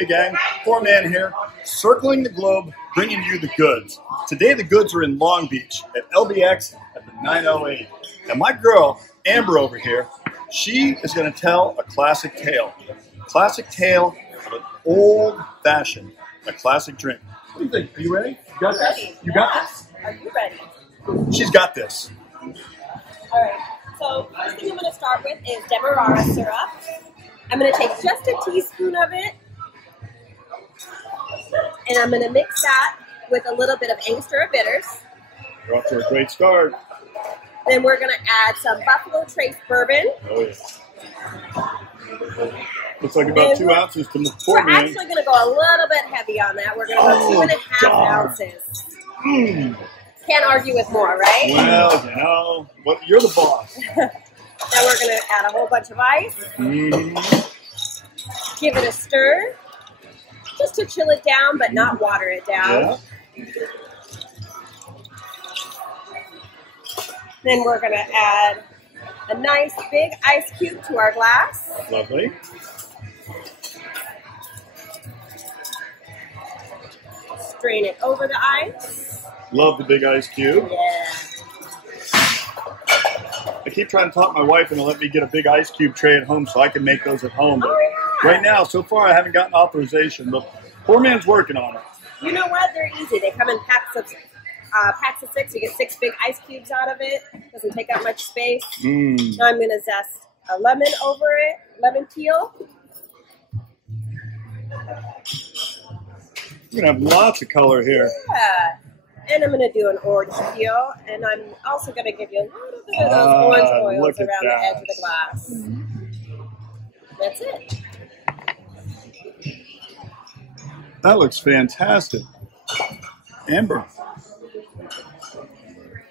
Hey gang, PourMan here, circling the globe, bringing you the goods. Today the goods are in Long Beach at LBX at the 908. And my girl, Amber over here, she is going to tell a classic tale. Classic tale of an old fashioned, a classic drink. What do you think? Are you ready? You got this? You got this? Are you ready? She's got this. All right. So first thing I'm going to start with is Demerara syrup. I'm going to take just a teaspoon of it, and I'm going to mix that with a little bit of Angostura bitters. We're off to a great start. Then we're going to add some Buffalo Trace bourbon. Oh, yeah. Looks like about 2 ounces to the PourMan. We're actually going to go a little bit heavy on that. We're going to go 2.5 ounces. Can't argue with more, right? Well, you know, you're the boss. Now we're going to add a whole bunch of ice. Give it a stir. Just to chill it down, but not water it down. Yeah. Then we're going to add a nice big ice cube to our glass. Lovely. Strain it over the ice. Love the big ice cube. Yeah. I keep trying to talk my wife into let me get a big ice cube tray at home so I can make those at home. But right now, so far, I haven't gotten authorization, but PourMan's working on it. You know what? They're easy. They come in packs of 6. You get 6 big ice cubes out of it. Doesn't take up much space. Now I'm going to zest a lemon over it, lemon peel. You're going to have lots of color here. Yeah. And I'm going to do an orange peel, and I'm also going to give you a little bit of those orange oils around the edge of the glass. That's it. That looks fantastic. Amber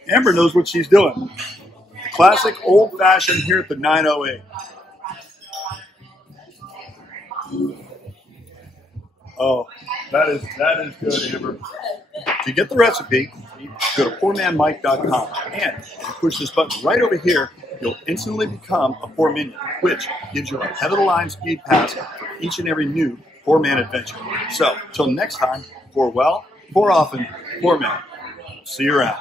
knows what she's doing. Classic old-fashioned here at the 908. Oh, that is good, Amber. To get the recipe, go to PourManMike.com, and if you push this button right over here, you'll instantly become a PourMinion, which gives you a head-of-the-line speed pass for each and every new PourMan adventure. So, till next time, pour well, pour often, PourMan. See you around.